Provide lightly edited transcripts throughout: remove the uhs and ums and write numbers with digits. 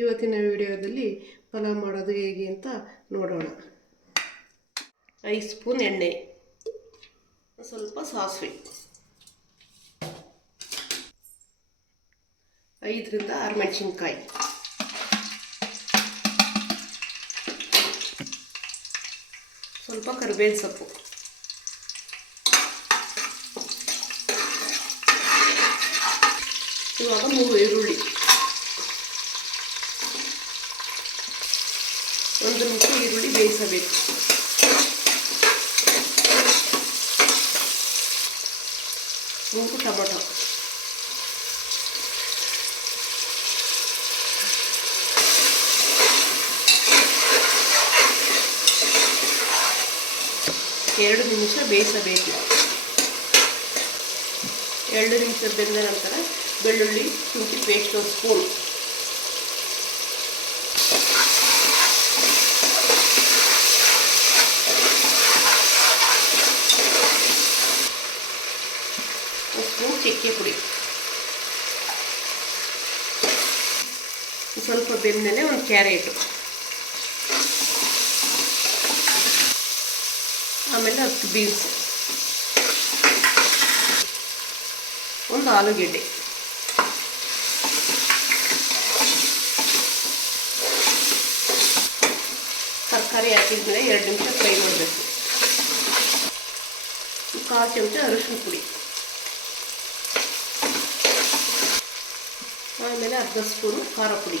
ಇವತ್ತಿನ ವಿಡಿಯೋದಲ್ಲಿ ಪಲಾವ್ ಮಾಡೋದು ಹೇಗೆ ಅಂತ ನೋಡೋಣ. 5 ಸ್ಪೂನ್ ಎಣ್ಣೆ, ಸ್ವಲ್ಪ ಸಾಸಿವೆ, 5 ರಿಂದ 6 ಮೆಣಸಿನಕಾಯಿ, ಸ್ವಲ್ಪ ಕರಿಬೇವಿನ ಸೊಪ್ಪು, ಇವಾಗ 3 ಈರುಳ್ಳಿ, 1 ನಿಮಿಷ ಈರುಳ್ಳಿ ಬೇಯಿಸಬೇಕು. ಮೂರು ಟೊಮೊಟೊ, ಎರಡು ನಿಮಿಷ ಬೇಯಿಸಬೇಕು. 2 ನಿಮಿಷ ಬೆಂದ ನಂತರ ಬೆಳ್ಳುಳ್ಳಿ ಶುಂಠಿ ಪೇಸ್ಟ್ 1 ಸ್ಪೂನ್, ಸ್ಪೂನ್ ಚಕ್ಕೆ ಪುಡಿ, ಸ್ವಲ್ಪ ಬೆಂದಮೇಲೆ 1 ಕ್ಯಾರೆಟು, ಆಮೇಲೆ 10 ಬೀನ್ಸ್, 1 ಆಲೂಗೆಡ್ಡೆ, ತರಕಾರಿ ಹಾಕಿದ್ಮೇಲೆ 2 ನಿಮಿಷ ಫ್ರೈ ಮಾಡಬೇಕು. 1/4 ಚಮಚ ಅರಿಶಿನ ಪುಡಿ, ಆಮೇಲೆ ಅರ್ಧ ಸ್ಪೂನು ಖಾರ ಪುಡಿ,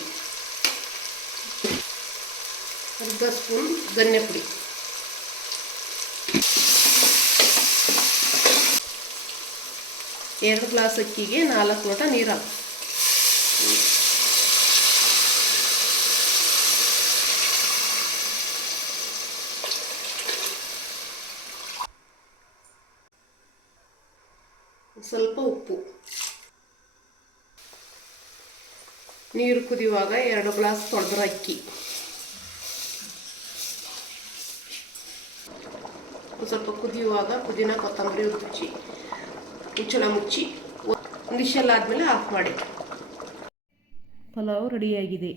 ಅರ್ಧ ಸ್ಪೂನ್ ಧನಿಯಾ ಪುಡಿ, ಎರಡು ಗ್ಲಾಸ್ ಅಕ್ಕಿಗೆ 4 ಲೋಟ ನೀರು ಹಾಕಿ, ಸ್ವಲ್ಪ ಉಪ್ಪು, ನೀರು ಕುದಿಯುವಾಗ 2 ಗ್ಲಾಸ್ ತೊಳೆದ್ರ ಅಕ್ಕಿ, ಸ್ವಲ್ಪ ಕುದಿಯುವಾಗ ಪುದೀನ ಕೊತ್ತಂಬರಿ ಉಚ್ಚಿ ಮುಚ್ಚಳ ಮುಚ್ಚಿ 1 ವಿಷಲ್ ಆದಮೇಲೆ ಆಫ್ ಮಾಡಿ. ಪಲಾವ್ ರೆಡಿಯಾಗಿದೆ.